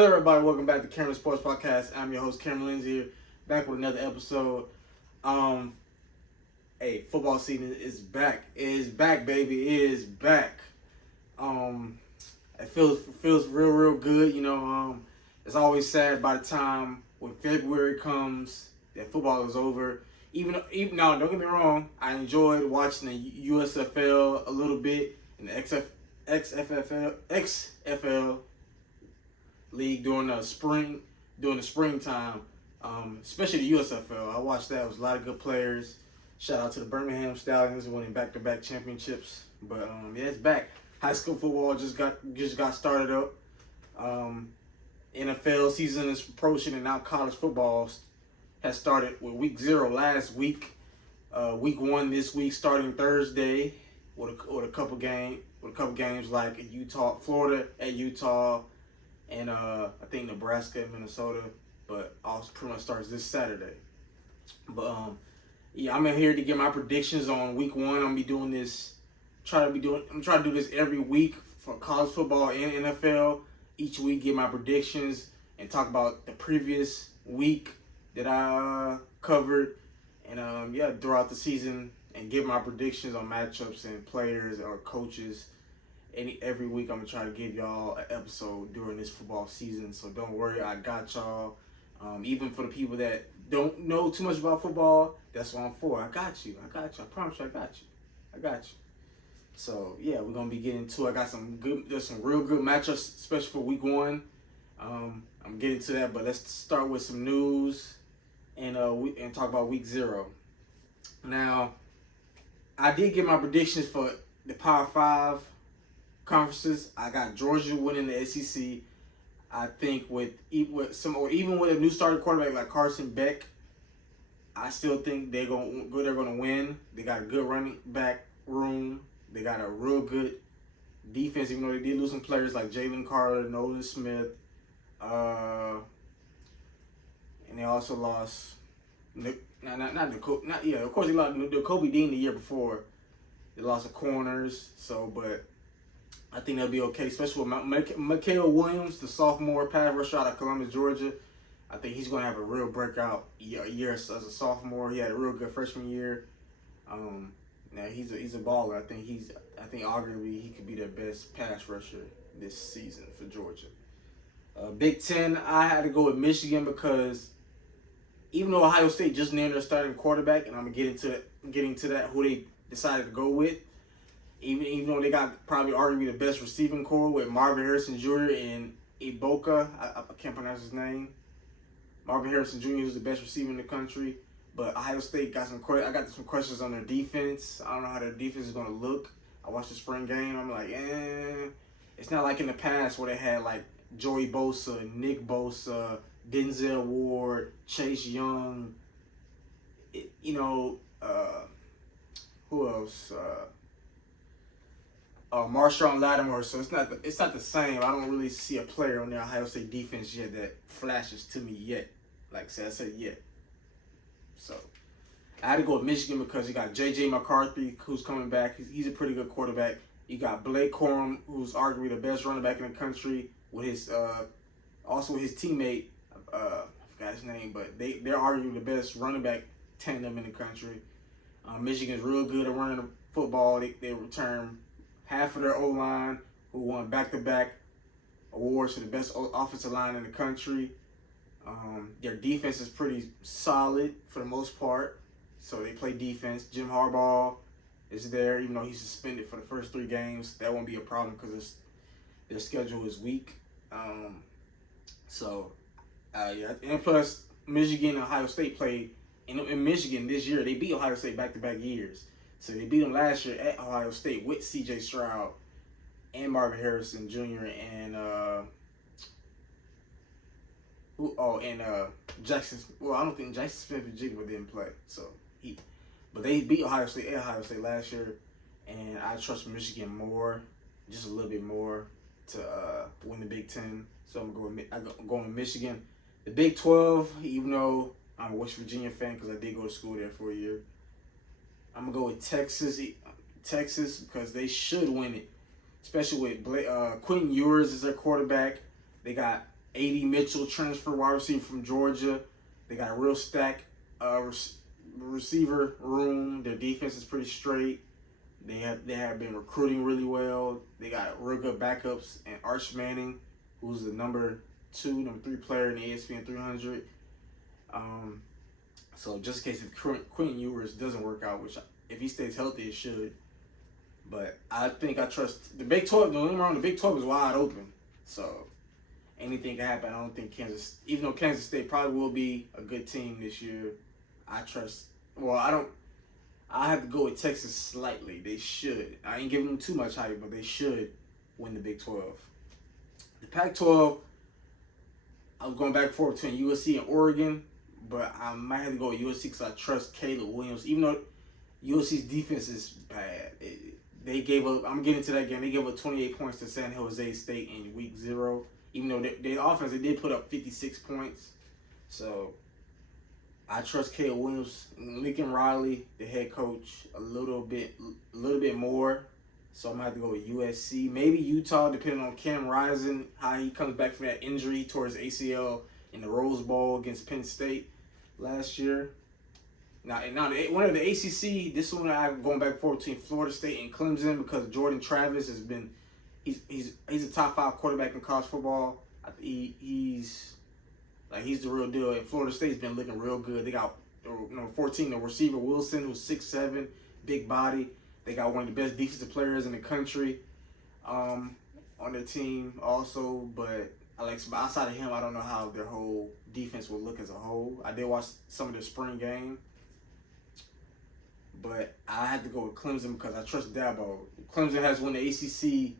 Hello, everybody. Welcome back to Cameron Sports Podcast. I'm your host, Cameron Lindsay, back with another episode. Um, Football season is back. It is back, baby. It is back. Um, it feels real good. It's always sad by the time when February comes that football is over. Even now, don't get me wrong. I enjoyed watching the USFL a little bit and the XFL league during the springtime, especially the USFL. I watched that. It was a lot of good players. Shout out to the Birmingham Stallions winning back-to-back championships. But it's back. High school football just got started up. NFL season is approaching, and now college football has started with week 0 last week. Week 1 this week, starting Thursday, with a couple games like Florida at Utah. And I think Nebraska and Minnesota, but also pretty much starts this Saturday. But I'm in here to get my predictions on week 1. I'm trying to do this every week for college football and NFL. Each week, get my predictions and talk about the previous week that I covered, and throughout the season, and give my predictions on matchups and players or coaches. Every week I'm gonna try to give y'all an episode during this football season, so don't worry, I got y'all. Even for the people that don't know too much about football, that's what I'm for. I got you. I promise you, I got you. So yeah, we're gonna be getting to it. There's some real good matchups, especially for week 1. I'm getting to that, but let's start with some news and talk about week 0. Now, I did get my predictions for the Power 5 conferences. I got Georgia winning the SEC. I think even with a new starting quarterback like Carson Beck, I still think they're gonna win. They got a good running back room. They got a real good defense, even though they did lose some players like Jalen Carter, Nolan Smith, and they also lost. Of course they lost Kobe Dean the year before. They lost the corners, but I think they'll be okay, especially with Mikael Williams, the sophomore pass rusher out of Columbus, Georgia. I think he's going to have a real breakout year as a sophomore. He had a real good freshman year. Now he's a baller. I think arguably he could be their best pass rusher this season for Georgia. Big Ten, I had to go with Michigan because even though Ohio State just named their starting quarterback, and I'm gonna get into that who they decided to go with. Even though they got probably arguably the best receiving core with Marvin Harrison Jr. and Iboka, I can't pronounce his name. Marvin Harrison Jr. is the best receiver in the country, but Ohio State got some questions on their defense. I don't know how their defense is going to look. I watched the spring game. I'm like, it's not like in the past where they had like Joey Bosa, Nick Bosa, Denzel Ward, Chase Young. Who else? Marshawn Lattimore, so it's not the same. I don't really see a player on the Ohio State defense yet that flashes to me yet. Like I said yet. So I had to go with Michigan because you got J.J. McCarthy, who's coming back. He's a pretty good quarterback. You got Blake Corum, who's arguably the best running back in the country, with his also his teammate. I forgot his name, but they're arguably the best running back tandem in the country. Michigan's real good at running the football. They return half of their O-line, who won back-to-back awards for the best offensive line in the country. Their defense is pretty solid for the most part, so they play defense. Jim Harbaugh is there, even though he's suspended for the first 3 games. That won't be a problem because their schedule is weak. And plus Michigan and Ohio State played in Michigan this year. They beat Ohio State back-to-back years. So they beat them last year at Ohio State with C.J. Stroud and Marvin Harrison Jr. and Jackson. Well, I don't think Jackson Smith-Njigba didn't play. But they beat Ohio State at Ohio State last year, and I trust Michigan more, just a little bit more, to win the Big Ten. So I'm going with Michigan. The Big 12, even though I'm a West Virginia fan because I did go to school there for a year. I'm going to go with Texas because they should win it, especially with Quentin Ewers as their quarterback. They got A.D. Mitchell, transfer wide receiver from Georgia. They got a real stack receiver room. Their defense is pretty straight. They have been recruiting really well. They got real good backups, and Arch Manning, who's the number 3 player in the ESPN 300. So just in case if Quentin Ewers doesn't work out, which if he stays healthy, it should. But I think I trust the Big 12. Don't get me wrong, the Big 12 is wide open. So anything can happen. I don't think even though Kansas State probably will be a good team this year, I trust. Well, I have to go with Texas slightly. They should. I ain't giving them too much hype, but they should win the Big 12. The Pac-12, I was going back and forth between USC and Oregon, but I might have to go with USC because I trust Caleb Williams. Even though USC's defense is bad, they gave up. I'm getting to that game. They gave up 28 points to San Jose State in week 0. Even though their offense, they did put up 56 points. So I trust Caleb Williams, Lincoln Riley, the head coach, a little bit more. So I'm gonna have to go with USC, maybe Utah, depending on Cam Rising, how he comes back from that injury towards ACL in the Rose Bowl against Penn State last year. Now one of the ACC, this one I'm going back and forth between Florida State and Clemson because Jordan Travis has been, he's a top 5 quarterback in college football. He's the real deal. And Florida State's been looking real good. They got number 14, the receiver Wilson, who's 6'7", big body. They got one of the best defensive players in the country on their team also. But outside of him, I don't know how their whole defense will look as a whole. I did watch some of their spring game. But I had to go with Clemson because I trust Dabo. Clemson has won the ACC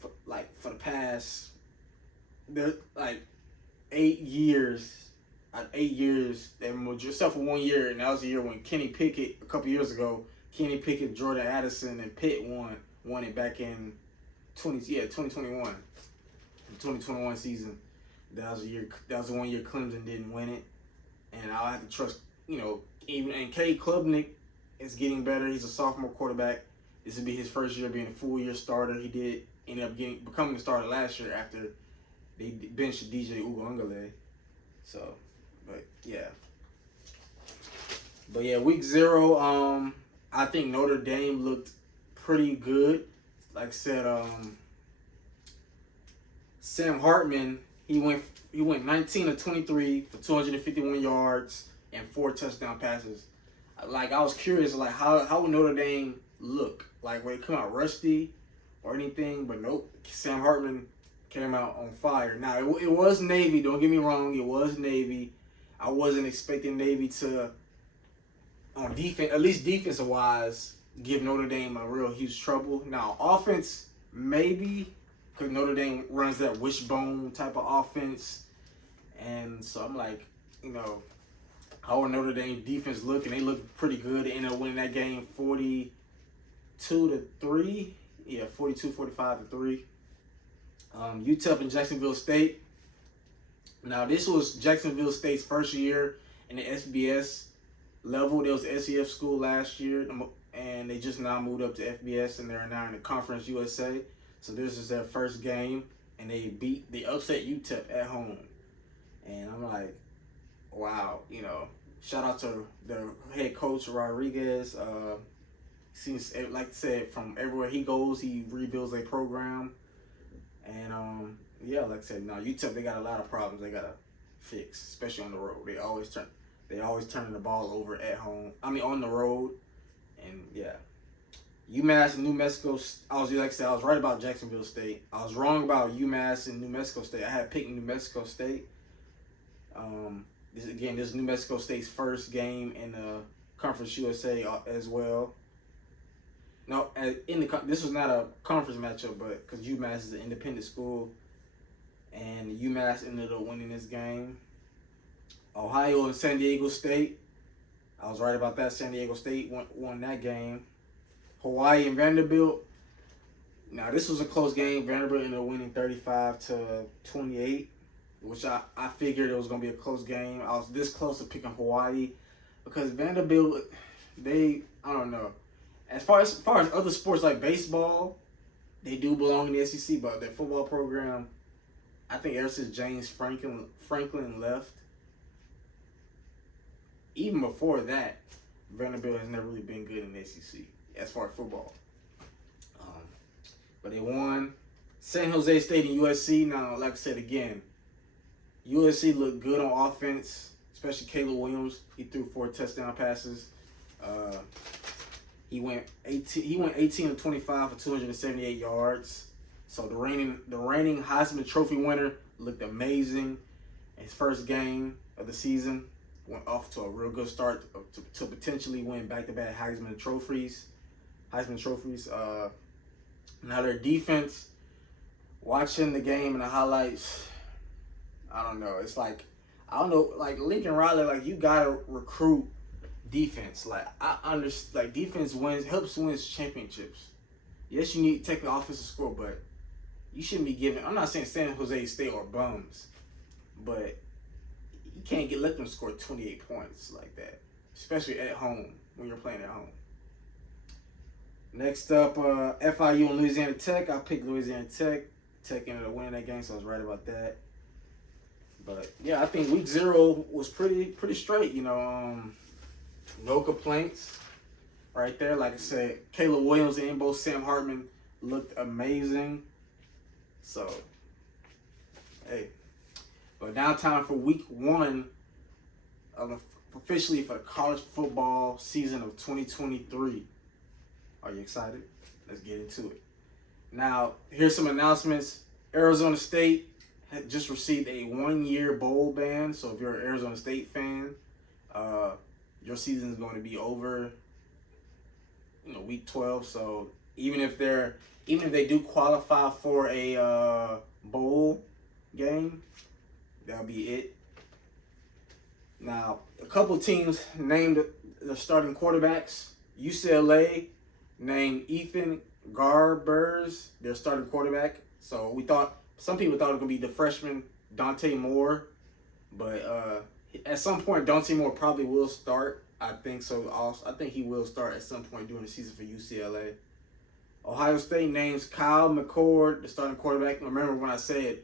for the past 8 years. 8 years, except for 1 year, and that was the year when Kenny Pickett, a couple years ago, Kenny Pickett, Jordan Addison, and Pitt won it back in 2021. The 2021 season. That was the 1 year Clemson didn't win it. And I'll have to trust, and Cade Klubnik is getting better. He's a sophomore quarterback. This will be his first year being a full-year starter. He did end up becoming a starter last year after they benched DJ Uiagalelei. So, but yeah, week 0, I think Notre Dame looked pretty good. Like I said, Sam Hartman, he went 19 of 23 for 251 yards and 4 touchdown passes. I was curious, how would Notre Dame look? Would it come out rusty or anything? But nope, Sam Hartman came out on fire. Now, it was Navy. Don't get me wrong. It was Navy. I wasn't expecting Navy to, on defense, at least defensive-wise, give Notre Dame a real huge trouble. Now, offense, maybe, because Notre Dame runs that wishbone type of offense. And so I'm like, how would Notre Dame defense look? And they look pretty good. They ended up winning that game 42-3. Yeah, 45-3. UTEP and Jacksonville State. Now, this was Jacksonville State's first year in the SBS level. There was an SEF school last year, and they just now moved up to FBS, and they're now in the Conference USA. So this is their first game, and they upset UTEP at home. And I'm like, wow, shout out to the head coach Rodriguez. Seems like I said, from everywhere he goes, he rebuilds a program. And like I said, now UTEP, they got a lot of problems they gotta fix, especially on the road. They always turning the ball over at home. On the road. And yeah, UMass and New Mexico. I was right about Jacksonville State. I was wrong about UMass and New Mexico State. I had picked New Mexico State. This is New Mexico State's first game in the Conference USA as well. No, this was not a conference matchup, but because UMass is an independent school, and UMass ended up winning this game. Ohio and San Diego State. I was right about that. San Diego State won that game. Hawaii and Vanderbilt. Now, this was a close game. Vanderbilt ended up winning 35-28, which I figured it was going to be a close game. I was this close to picking Hawaii because Vanderbilt, I don't know. As far as other sports like baseball, they do belong in the SEC, but their football program, I think ever since James Franklin left, even before that, Vanderbilt has never really been good in the SEC as far as football. Um, but they won. San Jose State and USC. Now, like I said again, USC looked good on offense, especially Caleb Williams. He threw 4 touchdown passes. He went 18 of 25 for 278 yards. So the reigning Heisman Trophy winner looked amazing. His first game of the season went off to a real good start to potentially win back-to-back Heisman trophies. Now their defense, watching the game and the highlights, I don't know. It's like, I don't know, like Lincoln Riley, like you gotta recruit defense. Like I understand, like defense helps wins championships. Yes, you need to take the offensive score, but you shouldn't be giving. I'm not saying San Jose State or bums, but you can't let them score 28 points like that, especially at home when you're playing at home. Next up, FIU and Louisiana Tech. I picked Louisiana Tech. Tech ended up winning that game, so I was right about that. But yeah, I think week 0 was pretty straight. No complaints right there. Like I said, Caleb Williams and both Sam Hartman looked amazing. So, hey. But now time for week 1 officially for the college football season of 2023. Are you excited? Let's get into it. Now, here's some announcements. Arizona State had just received a 1-year bowl ban. So if you're an Arizona State fan, your season is going to be over, week 12. So even if they do qualify for a bowl game, that'll be it. Now, a couple teams named the starting quarterbacks. UCLA named Ethan Garbers their starting quarterback. So some people thought it was going to be the freshman Dante Moore. But at some point, Dante Moore probably will start. I think so. Also, I think he will start at some point during the season for UCLA. Ohio State names Kyle McCord the starting quarterback. Remember when I said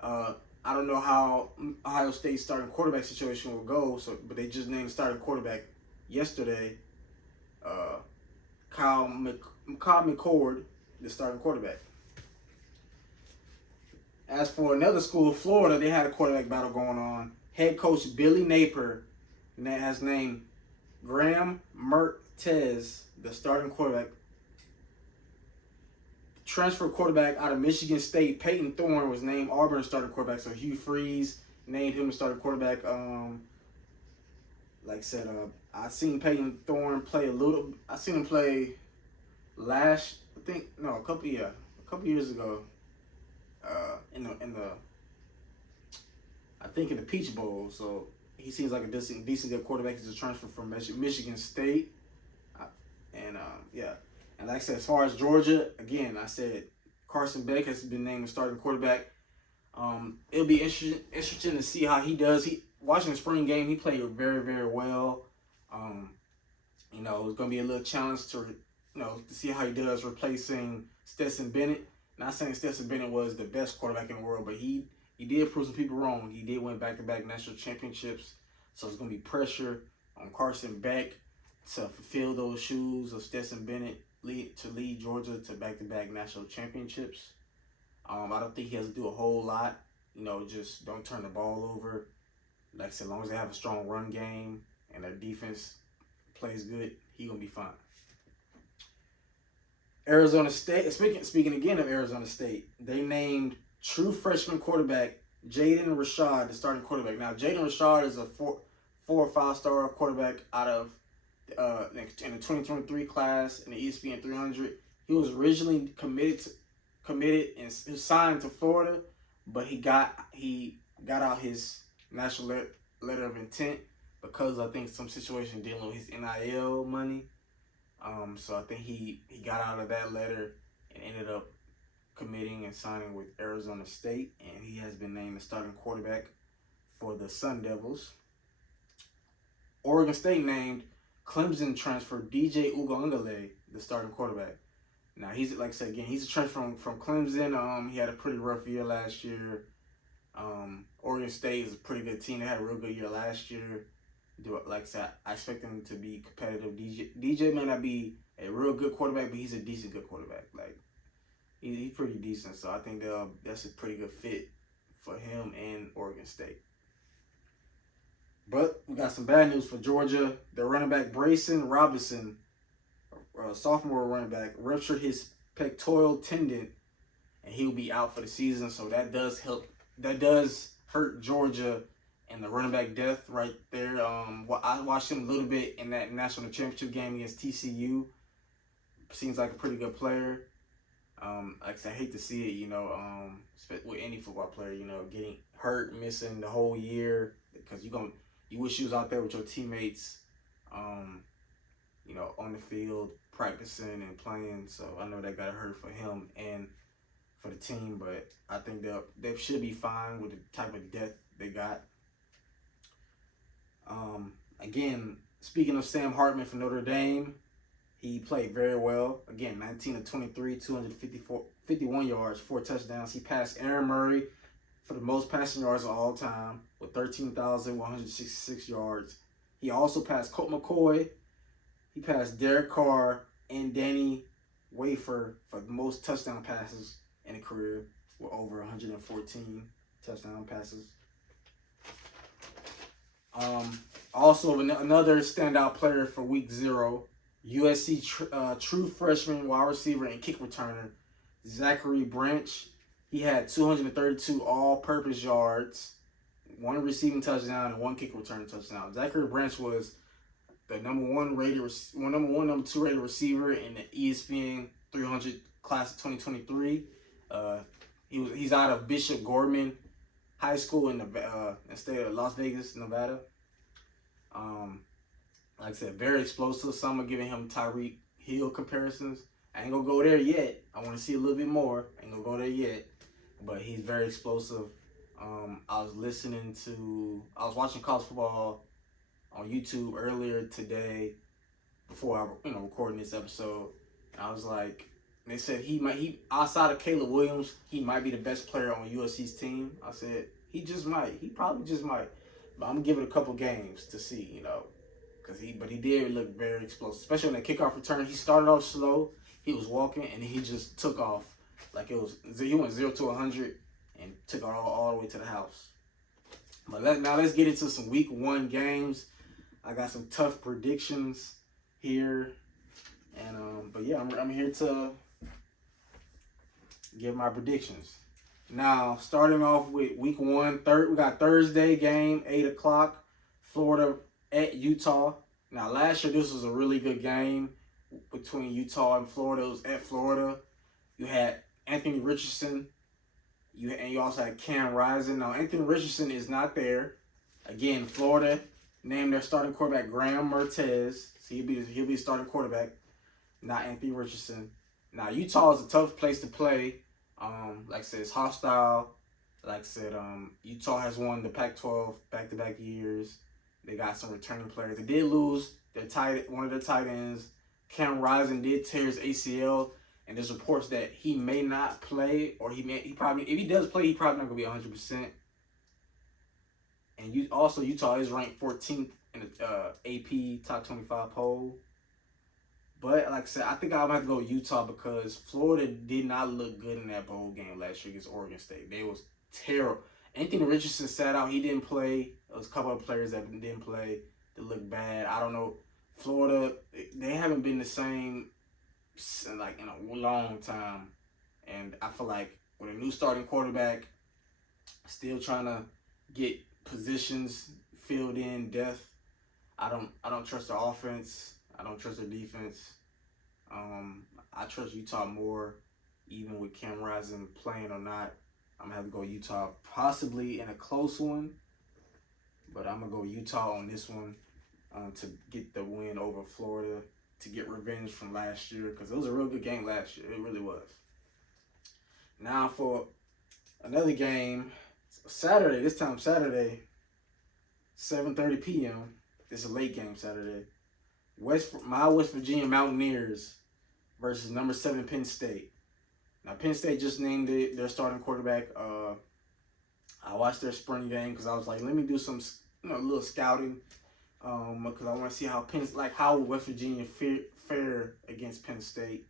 I don't know how Ohio State's starting quarterback situation will go, but they just named starting quarterback yesterday. Kyle McCord, the starting quarterback. As for another school, Florida, they had a quarterback battle going on. Head coach Billy Napier has named Graham Mertz the starting quarterback. Transfer quarterback out of Michigan State, Peyton Thorne, was named Auburn's starting quarterback. So Hugh Freeze named him the starting quarterback. Like I said, I seen Peyton Thorne play a little. I seen him play a couple years ago. In the Peach Bowl. So he seems like a decent good quarterback. He's a transfer from Michigan State. And like I said, as far as Georgia, again, I said Carson Beck has been named the starting quarterback. It'll be interesting to see how he does. Watching the spring game, he played very, very well. It's going to be a little challenge to see how he does replacing Stetson Bennett. Not saying Stetson Bennett was the best quarterback in the world, but he did prove some people wrong. He did win back-to-back national championships. So it's going to be pressure on Carson Beck to fulfill those shoes of Stetson Bennett to lead Georgia to back-to-back national championships. I don't think he has to do a whole lot. Just don't turn the ball over. Like I said, as long as they have a strong run game and their defense plays good, he's going to be fine. Arizona State, speaking again of Arizona State, they named true freshman quarterback Jaden Rashad the starting quarterback. Now, Jaden Rashad is a 4 or 5-star quarterback out of in the 2023 class in the ESPN 300. He was originally committed and signed to Florida, but he got out his national letter of intent because I think some situation dealing with his NIL money. So I think he got out of that letter and ended up committing and signing with Arizona State, and he has been named the starting quarterback for the Sun Devils. Oregon State named Clemson transfer DJ Uiagalelei the starting quarterback. Now he's, like I said again, he's a transfer from Clemson. He had a pretty rough year last year. Oregon State is a pretty good team. They had a real good year last year. Like I said, I expect them to be competitive. DJ may not be a real good quarterback, but he's a decent good quarterback. Like he's pretty decent. So I think that's a pretty good fit for him and Oregon State. But we got some bad news for Georgia. Their running back Brayson Robinson, sophomore running back, ruptured his pectoral tendon, and he'll be out for the season. So that does help. That does hurt Georgia and the running back depth right there. I watched him a little bit in that national championship game against TCU. Seems like a pretty good player. Like I said, I hate to see it, with any football player, getting hurt, missing the whole year, because you wish you was out there with your teammates, on the field, practicing and playing. So I know that got hurt for him and for the team, but I think they should be fine with the type of depth they got. Again, speaking of Sam Hartman for Notre Dame, he played very well. Again, 19 of 23, 251 yards, 4 touchdowns. He passed Aaron Murray for the most passing yards of all time with 13,166 yards. He also passed Colt McCoy. He passed Derek Carr and Danny Wafer for the most touchdown passes in a career with over 114 touchdown passes. Also, another standout player for Week 0, USC true freshman wide receiver and kick returner, Zachary Branch. He had 232 all-purpose yards, 1 receiving touchdown, and 1 kick return touchdown. Zachary Branch was the number 2 rated receiver in the ESPN 300 class of 2023. He's out of Bishop Gorman High School in the state of Las Vegas, Nevada. Like I said, very explosive. Some are giving him Tyreek Hill comparisons. I ain't gonna go there yet. I want to see a little bit more. I ain't gonna go there yet, but he's very explosive. I was watching college football on YouTube earlier today before I recording this episode. And I was like, they said he outside of Caleb Williams, he might be the best player on USC's team. I said he just might. He probably just might. But I'm gonna give it a couple games to see, but he did look very explosive, especially on that kickoff return. He started off slow. He was walking and he just took off like he went 0 to 100 and took all the way to the house. But now let's get into some Week 1 games. I got some tough predictions here, and but yeah, I'm here to give my predictions. Now, starting off with Week 1, we got Thursday game, 8 o'clock, Florida at Utah. Now, last year, this was a really good game between Utah and Florida. It was at Florida. You had Anthony Richardson, and you also had Cam Rising. Now, Anthony Richardson is not there. Again, Florida named their starting quarterback Graham Mertez. So he'll be the starting quarterback, not Anthony Richardson. Now, Utah is a tough place to play. Like I said, it's hostile. Like I said, Utah has won the Pac-12 back-to-back years. They got some returning players. They did lose one of their tight ends. Cam Rising did tear his ACL, and there's reports that he may not play, or he probably, if he does play, he probably not gonna be 100%. And Utah is ranked 14th in the AP Top 25 poll. But like I said, I think I'm gonna have to go with Utah because Florida did not look good in that bowl game last year against Oregon State. They was terrible. Anthony Richardson sat out. He didn't play. There was a couple of players that didn't play. They looked bad. I don't know. Florida, they haven't been the same in a long time. And I feel like with a new starting quarterback, still trying to get positions filled in, depth. I don't trust their offense. I don't trust their defense. I trust Utah more, even with Cam Rising playing or not. I'm going to have to go Utah, possibly in a close one. But I'm going to go Utah on this one to get the win over Florida, to get revenge from last year, because it was a real good game last year. It really was. Now for another game, Saturday, 7:30 p.m. This is a late game Saturday. My West Virginia Mountaineers versus number 7 Penn State. Now Penn State just named their starting quarterback I watched their spring game because I was like, let me do some, a little scouting, because I want to see how West Virginia fare against Penn State,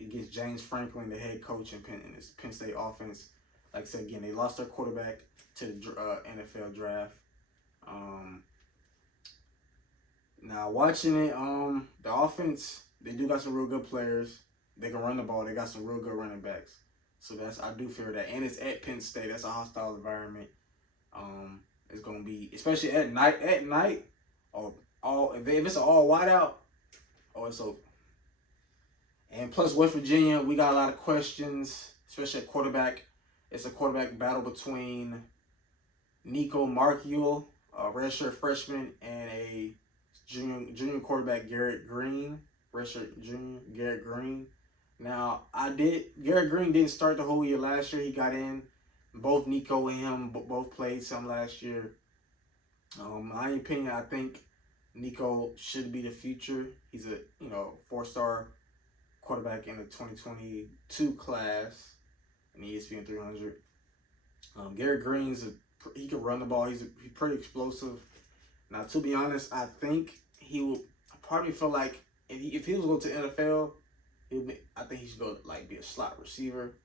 against James Franklin, the head coach in this Penn State offense. Like I said again, they lost their quarterback to the NFL draft. Now watching it, the offense, they do got some real good players. They can run the ball. They got some real good running backs. So I do fear that, and it's at Penn State. That's a hostile environment. It's gonna be, especially at night. Or if it's an all white out, it's over. And plus West Virginia, we got a lot of questions, especially at quarterback. It's a quarterback battle between Nico Markiel, a redshirt freshman, and a junior quarterback, Garrett Green, redshirt junior Garrett Green. Now, Garrett Green didn't start the whole year last year. He got in. Both Nico and him both played some last year. My opinion, I think Nico should be the future. He's a 4-star quarterback in the 2022 class in the ESPN 300. Garrett Green's he can run the ball. He's pretty explosive. Now, to be honest, I think he will. I probably feel like if he was going to the NFL, I think he should go be a slot receiver.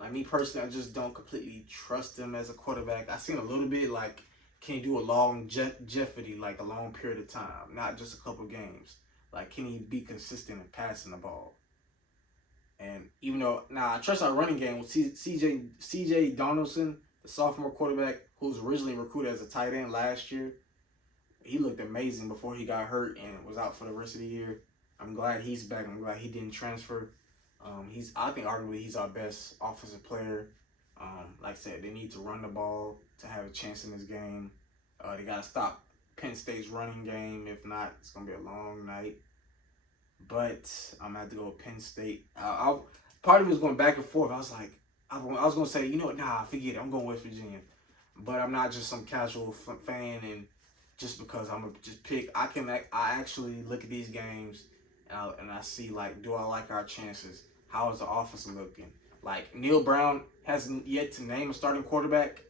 Like me personally, I just don't completely trust him as a quarterback. I've seen a little bit can he do a longevity, a long period of time, not just a couple games. Can he be consistent in passing the ball? And even though I trust our running game with CJ Donaldson, the sophomore quarterback who was originally recruited as a tight end last year. He looked amazing before he got hurt and was out for the rest of the year. I'm glad he's back. I'm glad he didn't transfer. I think arguably he's our best offensive player. Like I said, they need to run the ball to have a chance in this game. They got to stop Penn State's running game. If not, it's going to be a long night. But I'm going to have to go with Penn State. Part of me was going back and forth. I was like, I was going to say, forget it. I'm going West Virginia. But I'm not just some casual fan, and just because I'm going to just pick, I actually look at these games and I see, do I like our chances? How is the offense looking? Neil Brown hasn't yet to name a starting quarterback,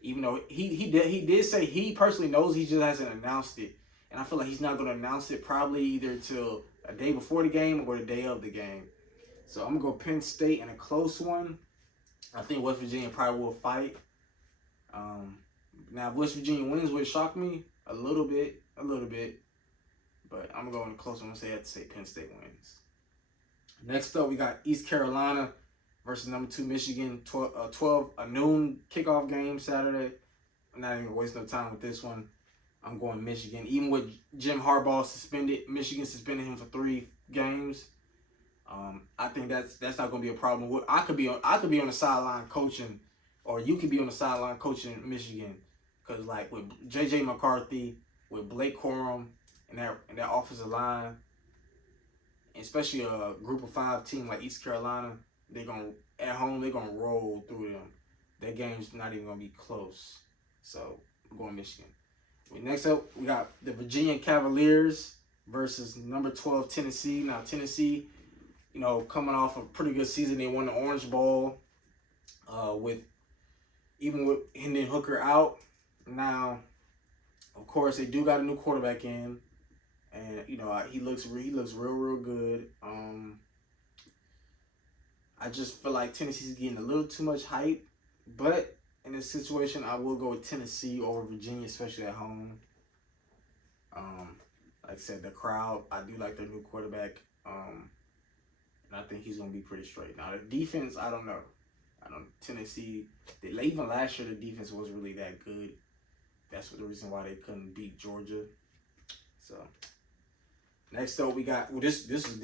even though he did say he personally knows, he just hasn't announced it. And I feel like he's not going to announce it probably either till a day before the game or the day of the game. So I'm going to go Penn State in a close one. I think West Virginia probably will fight. Now, if West Virginia wins, would it shock me? A little bit. But I'm going to go in a close one. I'm going to have to say Penn State wins. Next up, we got East Carolina versus number 2 Michigan. 12 a noon kickoff game Saturday. I'm not even going to waste no time with this one. I'm going Michigan. Even with Jim Harbaugh suspended, Michigan suspended him for 3 games. I think that's not going to be a problem. I could be on the sideline coaching, or you could be on the sideline coaching in Michigan, because with J.J. McCarthy, with Blake Corum, and that offensive line, especially a Group of 5 team like East Carolina, they're gonna roll through them. Their game's not even gonna be close. So I'm going Michigan. Next up, we got the Virginia Cavaliers versus number 12 Tennessee. Now Tennessee, coming off a pretty good season, they won the Orange Bowl with Hendon Hooker out. Now, of course, they do got a new quarterback in, and he looks real good. I just feel like Tennessee's getting a little too much hype, but in this situation, I will go with Tennessee over Virginia, especially at home. Like I said, the crowd, I do like their new quarterback, and I think he's gonna be pretty straight. Now the defense, I don't know. Tennessee, even last year, the defense wasn't really that good. That's the reason why they couldn't beat Georgia. So next up, we got this is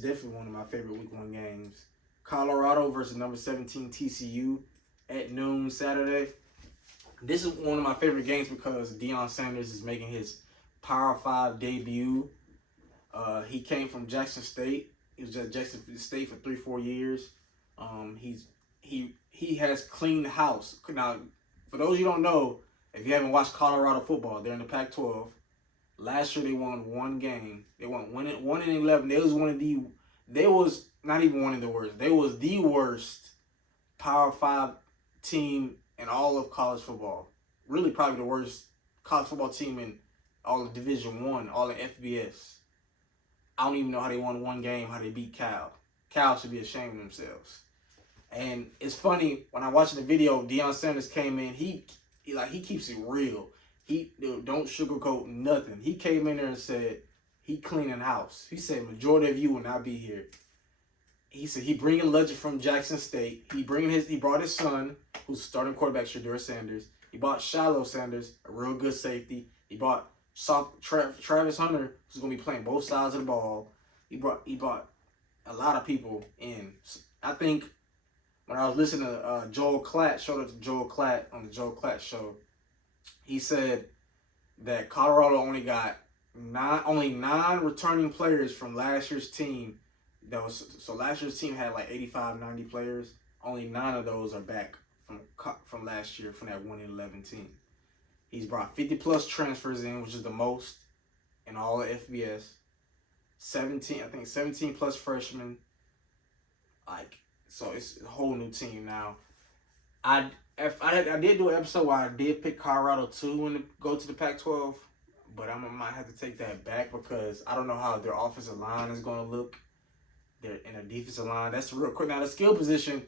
definitely one of my favorite Week 1 games. Colorado versus number 17 TCU at noon Saturday. This is one of my favorite games because Deion Sanders is making his Power 5 debut. He came from Jackson State. He was at Jackson State for 3-4 years. He has cleaned house. Now, for those you don't know, if you haven't watched Colorado football, they're in the Pac-12. Last year they won 1 game. They won 1-11. They was not even one of the worst. They was the worst Power 5 team in all of college football. Really, probably the worst college football team in all of Division One, all of FBS. I don't even know how they won one game, how they beat Cal. Cal should be ashamed of themselves. And it's funny when I watched the video, Deion Sanders came in. He keeps it real. Don't sugarcoat nothing. He came in there and said he cleaning house. He said majority of you will not be here. He said he bringing legend from Jackson State. He brought his son, who's starting quarterback, Shedeur Sanders. He bought Shiloh Sanders, a real good safety. He bought Travis Hunter, who's gonna be playing both sides of the ball. He brought a lot of people in. I think when I was listening to Joel Klatt, shout out to Joel Klatt on the Joel Klatt show, he said that Colorado only got nine returning players from last year's team. So last year's team had like 85, 90 players. Only 9 of those are back from last year, from that 1-11 team. He's brought 50 plus transfers in, which is the most in all of FBS. 17 plus freshmen. So it's a whole new team now. I did do an episode where I did pick Colorado too to go to the Pac-12, but I might have to take that back because I don't know how their offensive line is going to look. They're in a defensive line. That's real quick. Now the skill position,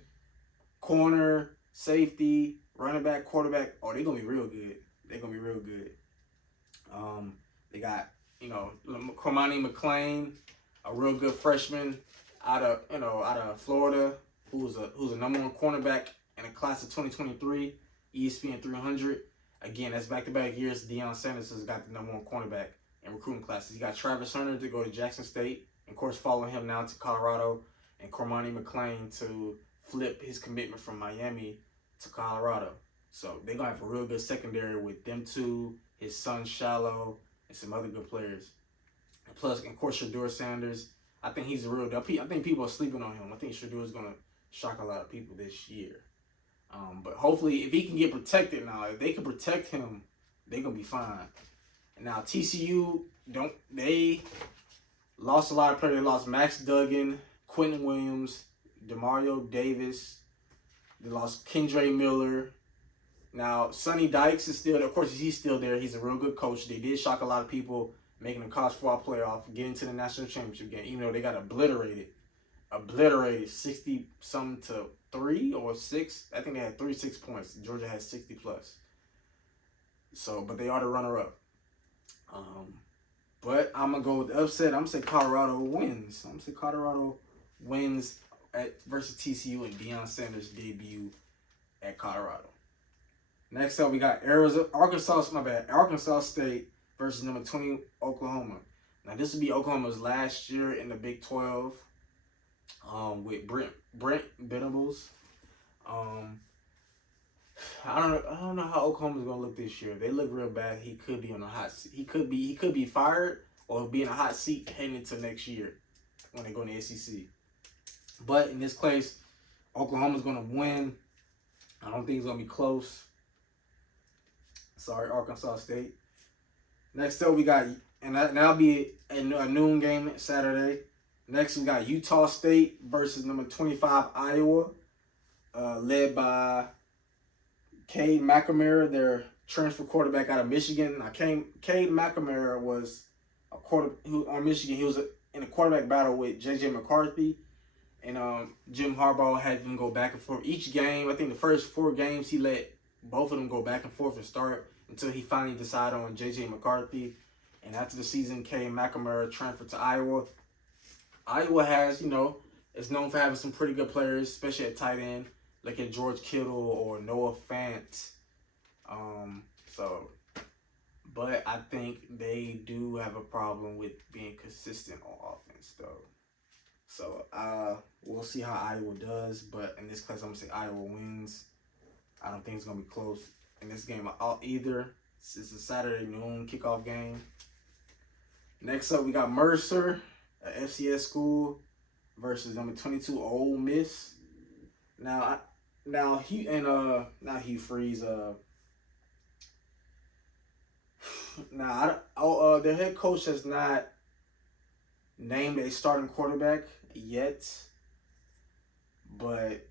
corner, safety, running back, quarterback. Oh, they're gonna be real good. They're gonna be real good. They got Cormani McClain, a real good freshman out of Florida, who's a number one cornerback in the class of 2023, ESPN 300. Again, that's back-to-back years Deion Sanders has got the number one cornerback in recruiting classes. You got Travis Hunter to go to Jackson State, and of course following him now to Colorado, and Cormani McClain to flip his commitment from Miami to Colorado. So they're going to have a real good secondary with them two, his son Shiloh, and some other good players. And plus, of course, Shedeur Sanders. I think he's a real deal. I think people are sleeping on him. I think Shedeur is going to shock a lot of people this year. But hopefully, if he can get protected now, if they can protect him, they're going to be fine. And now TCU, they lost a lot of players. They lost Max Duggan, Quentin Williams, Demario Davis. They lost Kendre Miller. Now, Sonny Dykes is still, of course, he's still there. He's a real good coach. They did shock a lot of people, making the college football playoff, getting to the national championship game, even though they got obliterated 60-something to 3 or 6. I think they had 6 points. Georgia had 60 plus. So, but they are the runner-up. But I'm going to go with the upset. I'm going to say Colorado wins. Versus TCU and Deion Sanders' debut at Colorado. Next up, we got Arkansas State versus number 20 Oklahoma. Now, this will be Oklahoma's last year in the Big 12 with Brent Venables. I don't know how Oklahoma's gonna look this year. If they look real bad, he could be on a hot seat. He could be fired or be in a hot seat heading into next year when they go in the SEC. But in this case, Oklahoma's gonna win. I don't think it's gonna be close. Sorry, Arkansas State. Next up, we got, and that'll be a noon game Saturday. Next, we got Utah State versus number 25 Iowa, led by Cade McNamara, their transfer quarterback out of Michigan. Now, Cade McNamara was on Michigan. He was in a quarterback battle with J.J. McCarthy, and Jim Harbaugh had them go back and forth. Each game, I think the first 4 games, he let both of them go back and forth and start until he finally decided on J.J. McCarthy. And after the season, Cade McNamara transferred to Iowa. Iowa has, is known for having some pretty good players, especially at tight end. Look at George Kittle or Noah Fant. But I think they do have a problem with being consistent on offense, though. So, we'll see how Iowa does. But in this case, I'm going to say Iowa wins. I don't think it's going to be close in this game either. It's a Saturday noon kickoff game. Next up, we got Mercer, a FCS school, versus number 22 Ole Miss. Now Hugh Freeze. Their head coach has not named a starting quarterback yet, but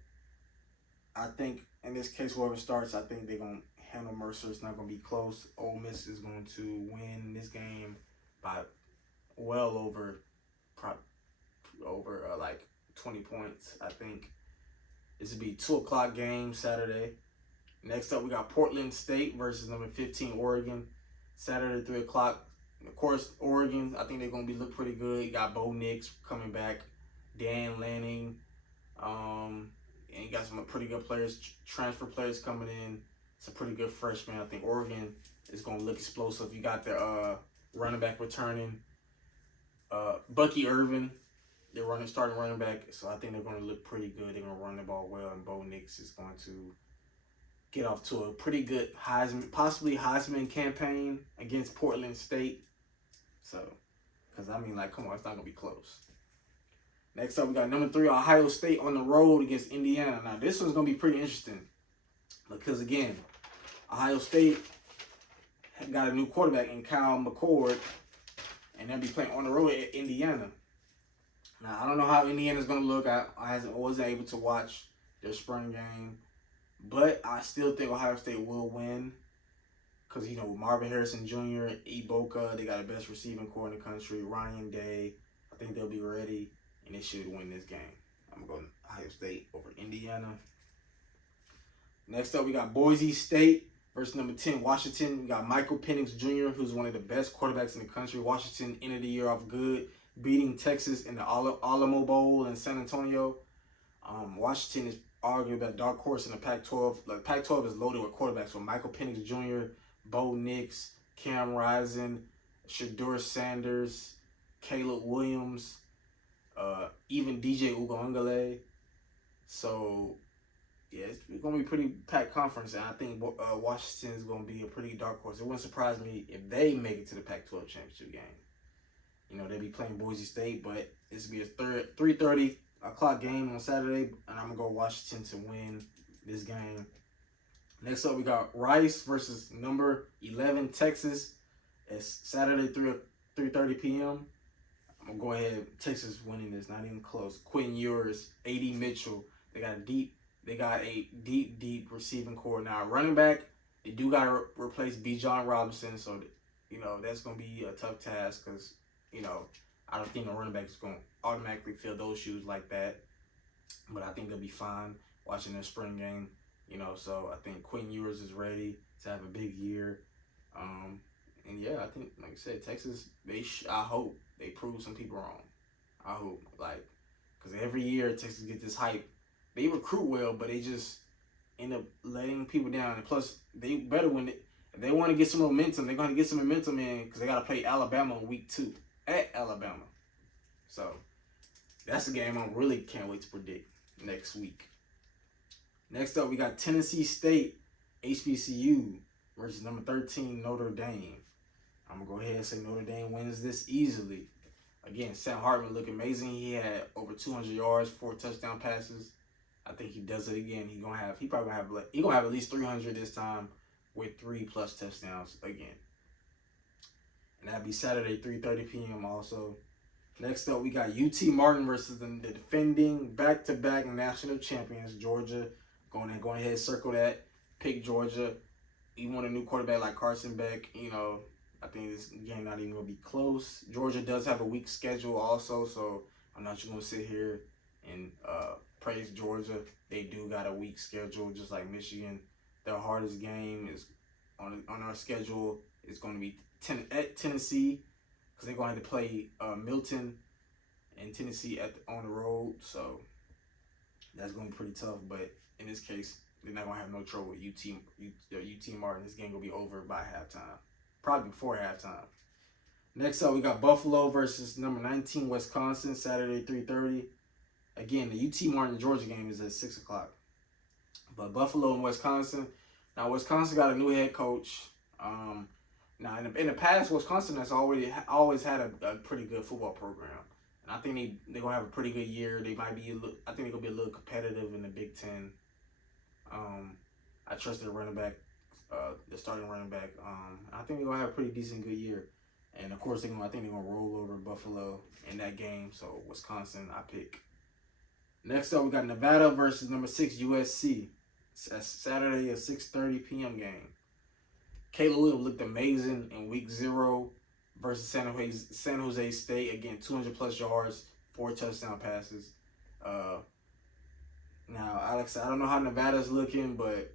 I think in this case, whoever starts, I think they're going to handle Mercer. It's not going to be close. Ole Miss is going to win this game by well over like 20 points, I think. This will be 2 o'clock game Saturday. Next up, we got Portland State versus number 15 Oregon. Saturday, 3 o'clock. Of course, Oregon, I think they're going to look pretty good. You got Bo Nix coming back, Dan Lanning, and you got some pretty good players, transfer players coming in. It's a pretty good freshman. I think Oregon is going to look explosive. You got the running back returning, Bucky Irvin. They're starting running back, so I think they're going to look pretty good. They're going to run the ball well, and Bo Nix is going to get off to a pretty good possibly Heisman campaign against Portland State. So, because come on, it's not going to be close. Next up, we got number 3, Ohio State on the road against Indiana. Now, this one's going to be pretty interesting because, again, Ohio State got a new quarterback in Kyle McCord, and they'll be playing on the road at Indiana. Now, I don't know how Indiana's going to look. I wasn't able to watch their spring game, but I still think Ohio State will win because, Marvin Harrison Jr., Iboka, they got the best receiving core in the country, Ryan Day. I think they'll be ready, and they should win this game. I'm going Ohio State over Indiana. Next up, we got Boise State versus number 10, Washington. We got Michael Penix Jr., who's one of the best quarterbacks in the country. Washington ended the year off good, beating Texas in the Alamo Bowl in San Antonio. Washington is arguably a dark horse in the Pac-12. The Pac-12 is loaded with quarterbacks with Michael Penix Jr., Bo Nix, Cam Rising, Shedeur Sanders, Caleb Williams, even DJ Uiagalelei. So, yeah, it's going to be a pretty packed conference, and I think Washington is going to be a pretty dark horse. It wouldn't surprise me if they make it to the Pac-12 championship game. They'll be playing Boise State, but this will be a 3:30 o'clock game on Saturday, and I'm going to go Washington to win this game. Next up, we got Rice versus number 11, Texas. It's Saturday, 3:30 p.m. I'm going to go ahead. Texas winning this, not even close. Quentin Ewers, A.D. Mitchell. They got a deep receiving core. Now, running back, they do got to replace Bijan Robinson, so, that's going to be a tough task because, I don't think the running back is going to automatically fill those shoes like that. But I think they'll be fine watching their spring game. So I think Quentin Ewers is ready to have a big year. And yeah, I think, like I said, Texas, I hope they prove some people wrong. I hope, because every year Texas gets this hype. They recruit well, but they just end up letting people down. And plus, they better win it. If they want to get some momentum, they're going to get some momentum in because they got to play Alabama in week 2 at Alabama. So that's a game I really can't wait to predict next week. Next up, we got Tennessee State, HBCU versus number 13, Notre Dame. I'm going to go ahead and say Notre Dame wins this easily. Again, Sam Hartman looked amazing. He had over 200 yards, 4 touchdown passes. I think he does it again. He gonna have at least 300 this time with 3+ touchdowns again. And that'll be Saturday, 3:30 p.m. also. Next up, we got UT Martin versus the defending back-to-back national champions, Georgia. Going ahead and circle that. Pick Georgia. You want a new quarterback like Carson Beck. I think this game not even going to be close. Georgia does have a weak schedule also, so I'm not just going to sit here and praise Georgia. They do got a weak schedule, just like Michigan. Their hardest game is on our schedule is going to be at Tennessee, because they're going to have to play Milton and Tennessee on the road. So that's going to be pretty tough. But in this case, they're not going to have no trouble with UT Martin. This game going to be over by halftime, probably before halftime. Next up, we got Buffalo versus number 19, Wisconsin, Saturday, 3:30. Again, the UT Martin Georgia game is at 6 o'clock. But Buffalo and Wisconsin. Now, Wisconsin got a new head coach. Now, in the past, Wisconsin has always had a pretty good football program. And I think they're going to have a pretty good year. They might be I think they're going to be a little competitive in the Big Ten. I trust their running back, their starting running back. I think they're going to have a pretty decent good year. And, of course, I think they're going to roll over Buffalo in that game. So, Wisconsin, I pick. Next up, we got Nevada versus number 6, USC. That's Saturday, a 6:30 p.m. game. Caleb Williams looked amazing in week 0 versus San Jose State. Again, 200+ yards, 4 touchdown passes. Now, Alex, I don't know how Nevada's looking, but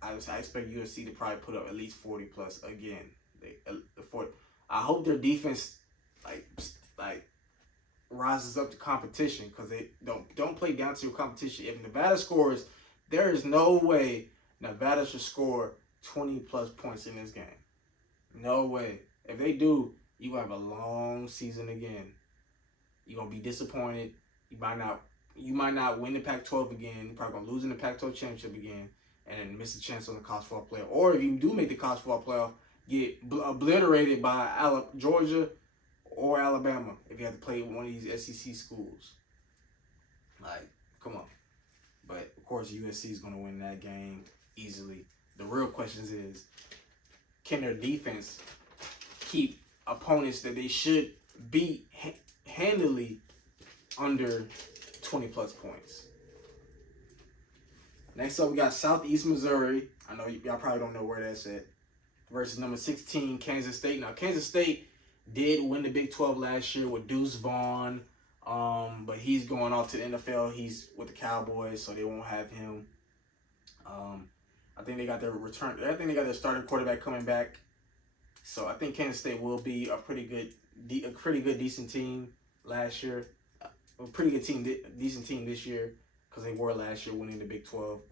I expect USC to probably put up at least 40+ again. I hope their defense like rises up to competition, because they don't play down to your competition. If Nevada scores, there is no way Nevada should score 20+ points in this game. No way. If they do, you have a long season again. You're gonna be disappointed. You might not win the Pac-12 again. You're probably gonna lose in the Pac-12 championship again, and then miss a chance on the college football playoff. Or if you do make the college football playoff, get obliterated by Georgia or Alabama if you have to play one of these SEC schools. Like, come on. But of course, USC is gonna win that game easily. The real question is, can their defense keep opponents that they should beat handily under 20+ points? Next up, we got Southeast Missouri. I know y'all probably don't know where that's at. Versus number 16, Kansas State. Now, Kansas State did win the Big 12 last year with Deuce Vaughn, but he's going off to the NFL. He's with the Cowboys, so they won't have him. I think they got their return. I think they got their starting quarterback coming back. So I think Kansas State will be a pretty good, decent team last year. A pretty good team, decent team this year, because they were last year winning the Big 12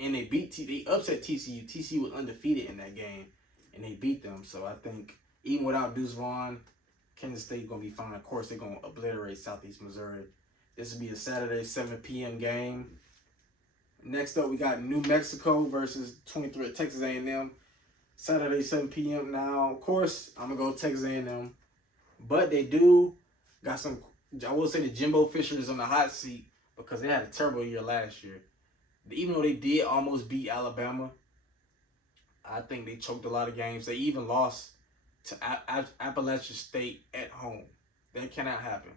and they upset TCU. TCU was undefeated in that game, and they beat them. So I think even without Deuce Vaughn, Kansas State gonna be fine. Of course, they're gonna obliterate Southeast Missouri. This will be a Saturday 7 p.m. game. Next up, we got New Mexico versus 23 Texas A&M. Saturday 7 p.m. Now, of course, I'm gonna go Texas A&M, but they do got some. I will say the Jimbo Fisher is on the hot seat because they had a terrible year last year. Even though they did almost beat Alabama, I think they choked a lot of games. They even lost to Appalachian State at home. That cannot happen.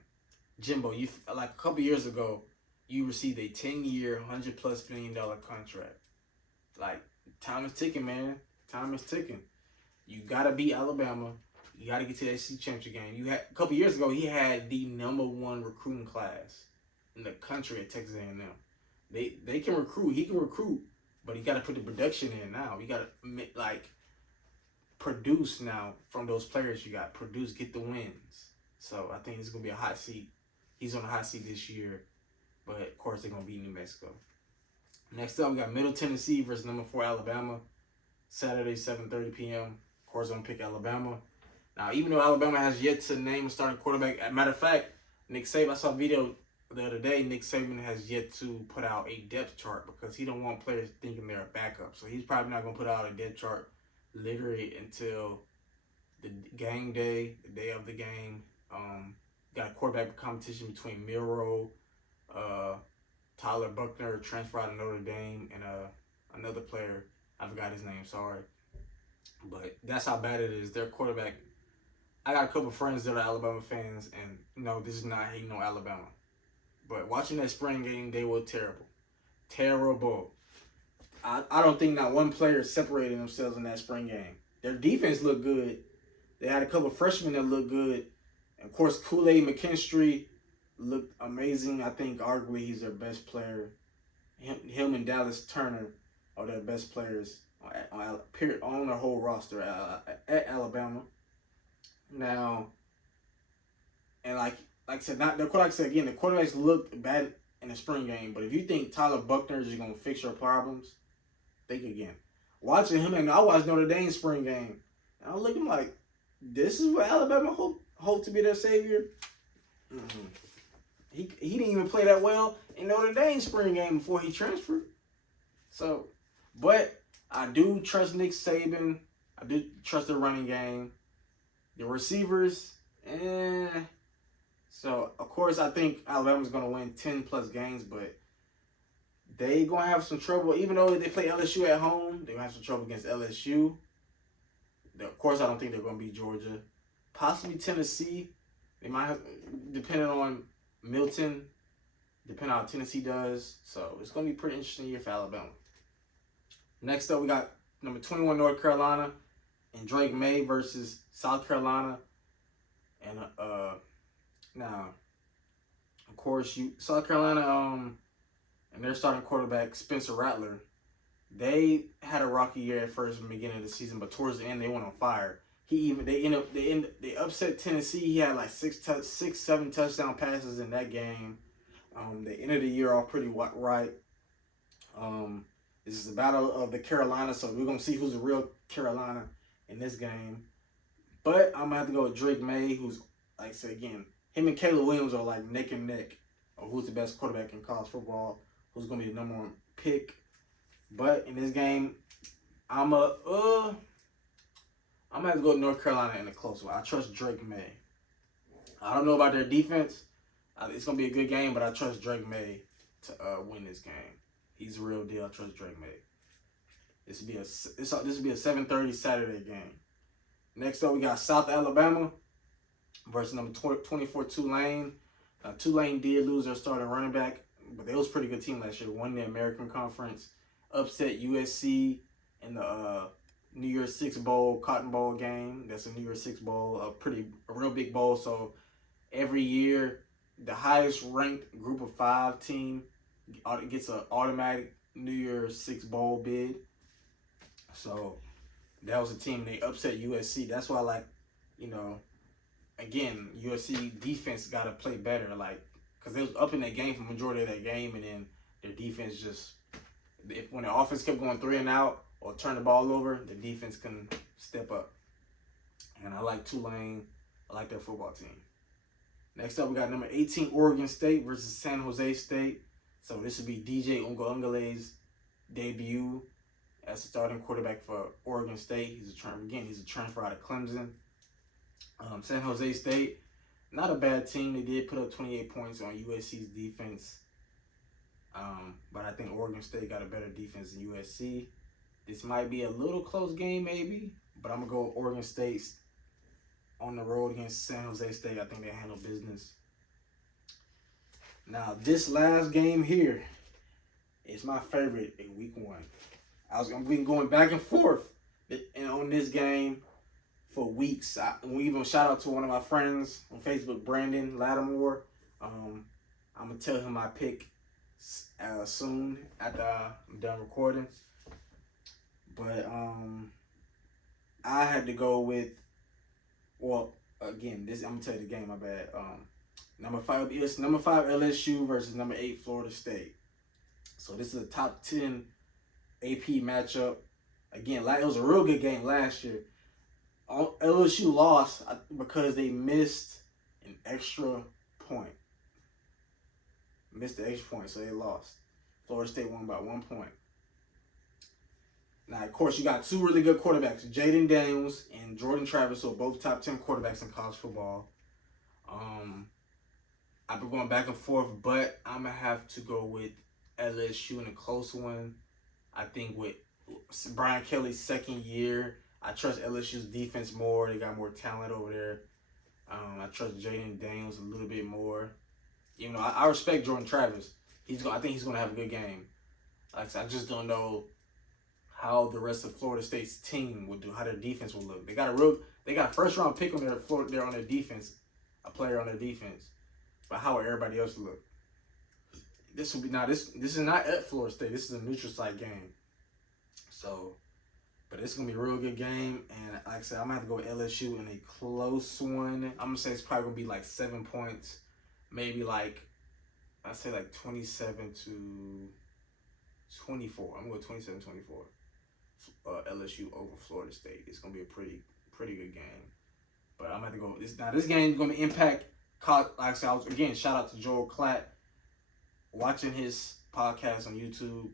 Jimbo, like a couple years ago, you received a 10-year, $100+ million contract. Like, time is ticking, man. Time is ticking. You gotta beat Alabama. You gotta get to the SEC championship game. A couple years ago, he had the #1 recruiting class in the country at Texas A&M. They can recruit. He can recruit, but he gotta put the production in now. You gotta produce now from those players you got. Produce, get the wins. So I think it's gonna be a hot seat. He's on the hot seat this year, but of course they're gonna beat New Mexico. Next up, we got Middle Tennessee versus #4 Alabama. Saturday, 7:30 p.m. Of course, I'm gonna pick Alabama. Now, even though Alabama has yet to name a starting quarterback, as a matter of fact, Nick Saban, I saw a video the other day, Nick Saban has yet to put out a depth chart because he don't want players thinking they're a backup. So he's probably not going to put out a depth chart literally until the game day, the day of the game. Got a quarterback competition between Miro, Tyler Buckner, transfer out of Notre Dame, and another player. I forgot his name, sorry. But that's how bad it is. Their quarterback, I got a couple friends that are Alabama fans, and no, this is not hating on Alabama. But watching that spring game, they were terrible. Terrible. I don't think not one player separated themselves in that spring game. Their defense looked good. They had a couple freshmen that looked good. And of course, Kool-Aid McKinstry looked amazing. I think arguably he's their best player. Him and Dallas Turner are their best players on the whole roster at Alabama. Now, and like I said, the quarterbacks looked bad in the spring game. But if you think Tyler Buckner is going to fix your problems, think again. Watching him, and I watched Notre Dame spring game, and I was looking like, this is what Alabama hope to be their savior. Mm-hmm. He didn't even play that well in Notre Dame spring game before he transferred. So, but I do trust Nick Saban. I do trust the running game. The receivers, So, of course, I think Alabama's going to win 10+ games, but they going to have some trouble. Even though they play LSU at home, they're going to have some trouble against LSU. Of course, I don't think they're going to beat Georgia. Possibly Tennessee. They might have, depending on Milton, depending on how Tennessee does. So, it's going to be a pretty interesting year for Alabama. Next up, we got number 21 North Carolina and Drake May versus South Carolina. And now, of course, South Carolina and their starting quarterback Spencer Rattler. They had a rocky year at first in the beginning of the season, but towards the end they went on fire. They upset Tennessee. He had like 7 touchdown passes in that game. They ended the year off pretty right. This is the battle of the Carolina, so we're gonna see who's the real Carolina in this game. But I'm gonna have to go with Drake May, who's, like I said again, him and Caleb Williams are like neck and neck of who's the best quarterback in college football, who's gonna be the number one pick. But in this game, I'm gonna have to go with North Carolina in a close one. I trust Drake May. I don't know about their defense. It's gonna be a good game, but I trust Drake May to win this game. He's the real deal. I trust Drake May. This will be a 7:30 Saturday game. Next up, we got South Alabama versus number 24 Tulane. Tulane did lose their starting running back, but they was a pretty good team last year. Won the American Conference, upset USC in the New Year's Six Bowl, Cotton Bowl game. That's a New Year's Six Bowl, a real big bowl. So every year, the highest ranked Group of 5 team gets an automatic New Year's Six Bowl bid. So that was a team, they upset USC. That's why, again, USC defense got to play better, because they was up in that game for the majority of that game, and then their defense just, when the offense kept going 3 and out or turn the ball over, the defense couldn't step up. And I like Tulane. I like their football team. Next up, we got number 18 Oregon State versus San Jose State. So this would be DJ Ungale's debut as a starting quarterback for Oregon State. He's a transfer out of Clemson. San Jose State, not a bad team. They did put up 28 points on USC's defense. But I think Oregon State got a better defense than USC. This might be a little close game maybe, but I'm going to go with Oregon State on the road against San Jose State. I think they handle business. Now, this last game here is my favorite in week 1. I've been going back and forth on this game for weeks. We even shout out to one of my friends on Facebook, Brandon Lattimore. I'm going to tell him my pick soon after I'm done recording. But I had to go with, again, I'm going to tell you the game, my bad. Number 5 LSU versus number 8 Florida State. So this is a top 10 AP matchup. Again, it was a real good game last year. LSU lost because they missed an extra point. So they lost. Florida State won by 1 point. Now, of course, you got 2 really good quarterbacks, Jaden Daniels and Jordan Travis, so both top 10 quarterbacks in college football. I've been going back and forth, but I'm going to have to go with LSU in a close one. I think with Brian Kelly's second year, I trust LSU's defense more. They got more talent over there. I trust Jaden Daniels a little bit more. Even though I respect Jordan Travis. I think he's going to have a good game. I just don't know how the rest of Florida State's team would do, how their defense will look. They got a first-round pick on their defense, a player on their defense. But how will everybody else look? This is not at Florida State. This is a neutral site game. So, but it's gonna be a real good game. And like I said, I'm gonna have to go with LSU in a close one. I'm gonna say it's probably gonna be like 7 points, maybe I'd say 27 to 24. I'm going 27-24. LSU over Florida State. It's gonna be a pretty good game. But I'm gonna have to go with this. Now this game is gonna impact. Like I said, again, shout out to Joel Klatt. Watching his podcast on YouTube,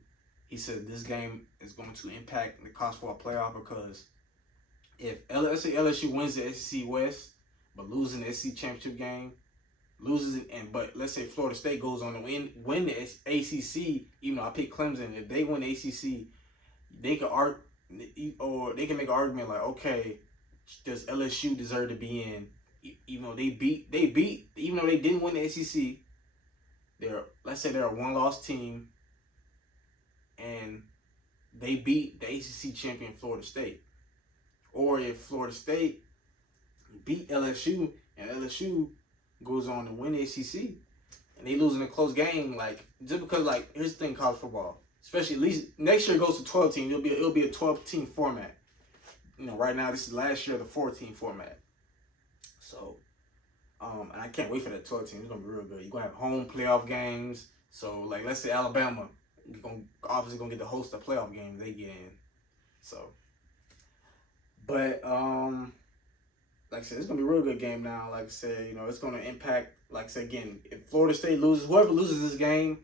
he said this game is going to impact the college football playoff because if let's say LSU wins the SEC West, but losing the SEC championship game, but let's say Florida State goes on to win the ACC, even though I picked Clemson, if they win the ACC, they can make an argument like, okay, does LSU deserve to be in? Even though even though they didn't win the SEC, let's say they're a 1-loss team, and they beat the ACC champion Florida State, or if Florida State beat LSU and LSU goes on to win the ACC and they lose in a close game, like just because like here's the thing, college football, especially at least next year it goes to 12 teams. It'll be a 12-team format. Right now this is last year the 14 format. So, and I can't wait for that 12 team. It's gonna be real good. You're gonna have home playoff games. So like let's say Alabama, obviously gonna get to host a playoff game they get in. So, but like I said, it's gonna be a real good game now. Like I said, it's gonna impact. Like I said again, if Florida State loses, whoever loses this game,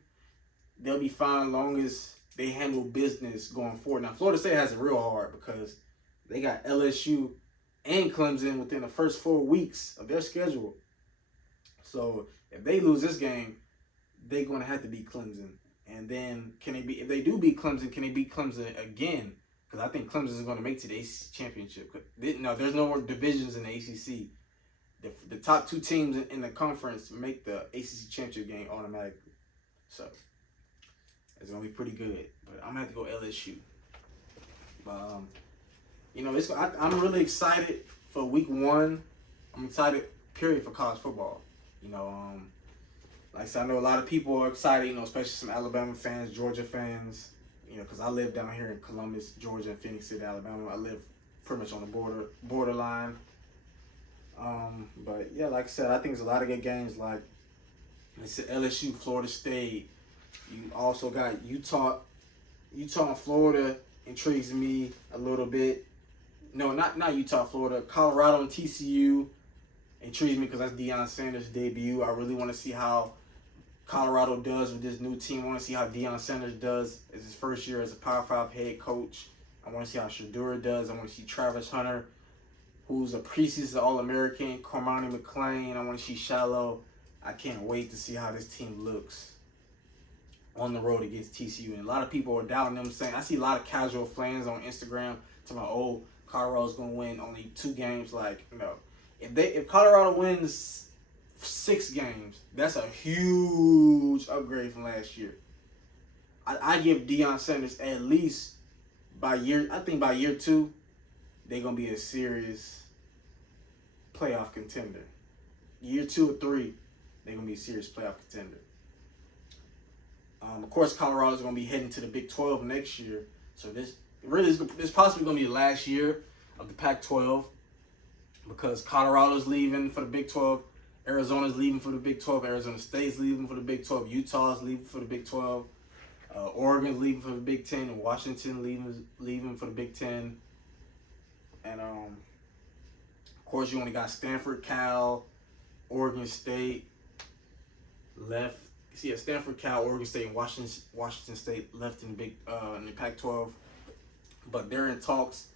they'll be fine as long as they handle business going forward. Now Florida State has it real hard because they got LSU and Clemson within the first 4 weeks of their schedule. So if they lose this game, they're gonna have to beat Clemson. And then if they do beat Clemson, can they beat Clemson again? Because I think Clemson is going to make it to the ACC championship. No, there's no more divisions in the ACC. The top 2 teams in the conference make the ACC championship game automatically. So it's going to be pretty good. But I'm going to have to go LSU. But, I'm really excited for week 1. I'm excited, period, for college football. Like I said, I know a lot of people are excited, especially some Alabama fans, Georgia fans. Because I live down here in Columbus, Georgia, and Phoenix City, Alabama. I live pretty much on the borderline. But yeah, like I said, I think there's a lot of good games. Like I said, LSU, Florida State. You also got Utah and Florida intrigues me a little bit. No, not Utah, Florida. Colorado and TCU intrigues me because that's Deion Sanders' debut. I really want to see how Colorado does with this new team. I want to see how Deion Sanders does as his first year as a Power 5 head coach. I want to see how Shedeur does. I want to see Travis Hunter, who's a preseason All-American, Cormani McClain. I want to see Shallow. I can't wait to see how this team looks on the road against TCU. And a lot of people are doubting them, saying, I see a lot of casual fans on Instagram talking about, Colorado's going to win only 2 games. Like, if Colorado wins 6 games, that's a huge upgrade from last year. I give Deion Sanders at least by year 2, they're going to be a serious playoff contender. Year 2 or 3, they're going to be a serious playoff contender. Of course, Colorado's going to be heading to the Big 12 next year. So this possibly going to be the last year of the Pac-12 because Colorado's leaving for the Big 12. Arizona's leaving for the Big 12. Arizona State's leaving for the Big 12. Utah's leaving for the Big 12. Oregon's leaving for the Big 10. And Washington leaving for the Big 10. And, of course, you only got Stanford, Cal, Oregon State left. See, Stanford, Cal, Oregon State, and Washington State left in the Pac-12. But they're in talks.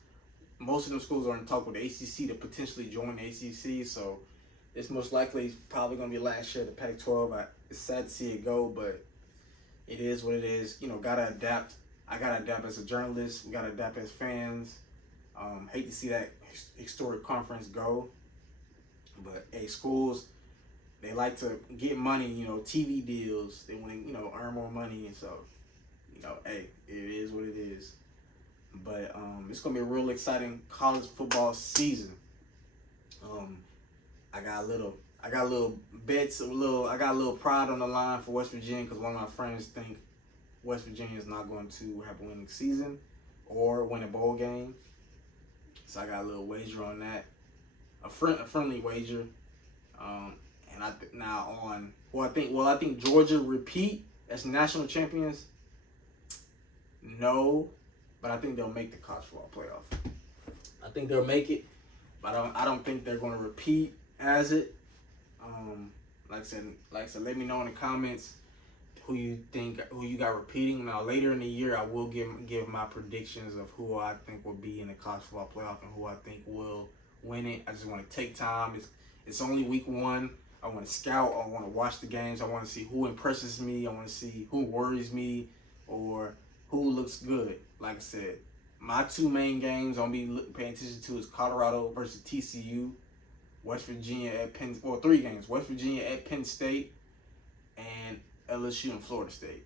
Most of them schools are in talk with the ACC to potentially join the ACC. So it's most likely probably going to be last year of the Pac-12. It's sad to see it go, but it is what it is. Got to adapt. I got to adapt as a journalist. We got to adapt as fans. Hate to see that historic conference go. But, hey, schools, they like to get money, TV deals. They want to, earn more money. And so, hey, it is what it is. But it's going to be a real exciting college football season. I got a little bets, I got a little pride on the line for West Virginia because one of my friends think West Virginia is not going to have a winning season or win a bowl game. So I got a little wager on that, a friendly wager. And I think Georgia repeat as national champions. No, but I think they'll make the college football playoff. I think they'll make it, but I don't think they're going to repeat as it. Like I said, let me know in the comments who you got repeating. Now later in the year, I will give my predictions of who I think will be in the college football playoff and who I think will win it. I just want to take time. It's only week 1. I want to scout. I want to watch the games. I want to see who impresses me. I want to see who worries me or who looks good. Like I said, my 2 main games I'm going to be paying attention to is Colorado versus TCU, West Virginia at Penn, or 3 games, West Virginia at Penn State, and LSU and Florida State.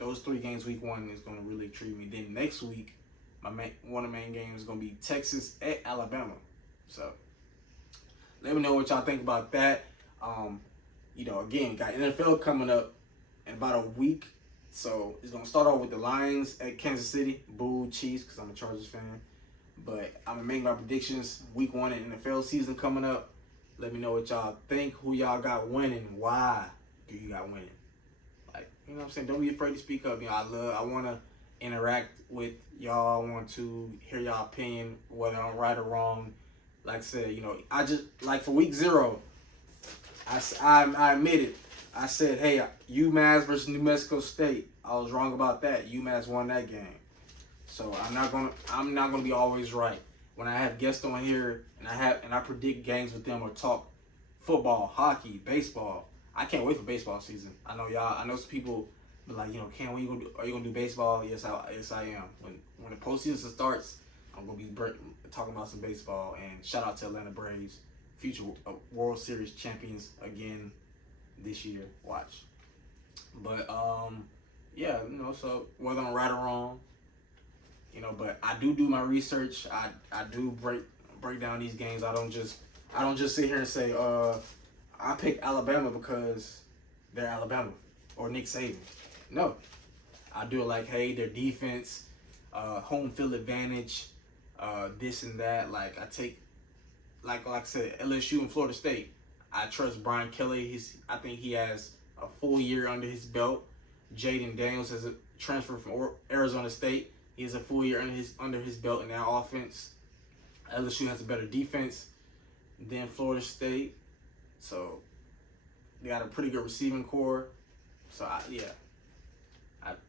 those 3 games week 1 is going to really treat me. Then next week, one of the main games is going to be Texas at Alabama. So let me know what y'all think about that. Again, got NFL coming up in about a week. So it's going to start off with the Lions at Kansas City. Boo, Chiefs, because I'm a Chargers fan. But I'm going to make my predictions week 1 in NFL season coming up. Let me know what y'all think. Who y'all got winning? Why do you got winning? You know what I'm saying? Don't be afraid to speak up. I want to interact with y'all. I want to hear y'all opinion, whether I'm right or wrong. Like I said, I just, for week 0, I admit it. I said, hey, UMass versus New Mexico State. I was wrong about that. UMass won that game. So I'm not gonna be always right. When I have guests on here and I predict games with them or talk football, hockey, baseball, I can't wait for baseball season. I know some people be like, Cam, when are you gonna do baseball? Yes, I am. When the postseason starts, I'm gonna be talking about some baseball. And shout out to Atlanta Braves, future World Series champions again this year. Watch. But so whether I'm right or wrong, but I do my research. I do break down these games. I don't just sit here and say, I pick Alabama because they're Alabama or Nick Saban. No. I do it like, hey, their defense, home field advantage, this and that. Like I take, like I said, LSU and Florida State. I trust Brian Kelly. I think he has a full year under his belt. Jaden Daniels has a transfer from Arizona State. He has a full year under his belt in that offense. LSU has a better defense than Florida State. So they got a pretty good receiving core. So like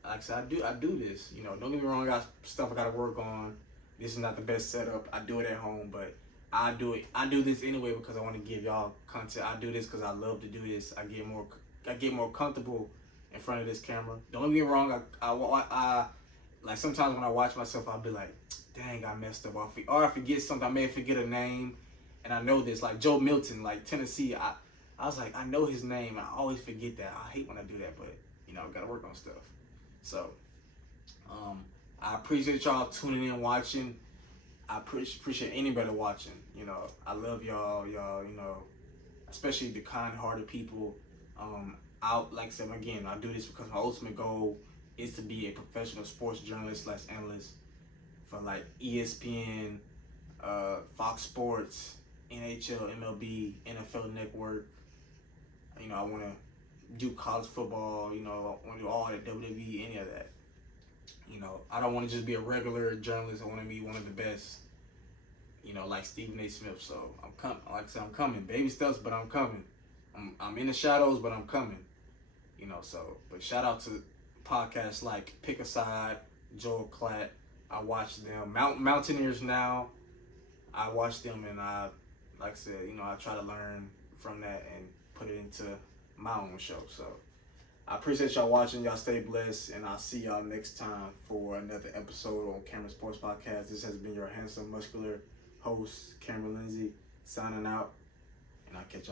I said, I do this. Don't get me wrong. I got stuff I got to work on. This is not the best setup. I do it at home, but I do it. I do this anyway because I want to give y'all content. I do this because I love to do this. I get more comfortable in front of this camera. Don't get me wrong. I like sometimes when I watch myself, I'll be like, dang, I messed up. Or I forget something. I may forget a name. And I know this, like Joe Milton, like Tennessee. I was like, I know his name. I always forget that. I hate when I do that, but I gotta work on stuff. So, I appreciate y'all tuning in, watching. I appreciate anybody watching. I love y'all. Especially the kind-hearted people. Like I said again, I do this because my ultimate goal is to be a professional sports journalist / analyst for like ESPN, Fox Sports, NHL, MLB, NFL Network. I want to do college football. I want to do all that, WWE, any of that. I don't want to just be a regular journalist. I want to be one of the best. Like Stephen A. Smith. So I'm coming. Like I said, I'm coming. Baby steps, but I'm coming. I'm in the shadows, but I'm coming. But shout out to podcasts like Pick a Side, Joel Klatt. I watch them. Mountaineers Now. I watch them, and like I said, I try to learn from that and put it into my own show. So I appreciate y'all watching. Y'all stay blessed, and I'll see y'all next time for another episode on Cameron Sports Podcast. This has been your handsome, muscular host, Cameron Lindsay, signing out, and I'll catch y'all.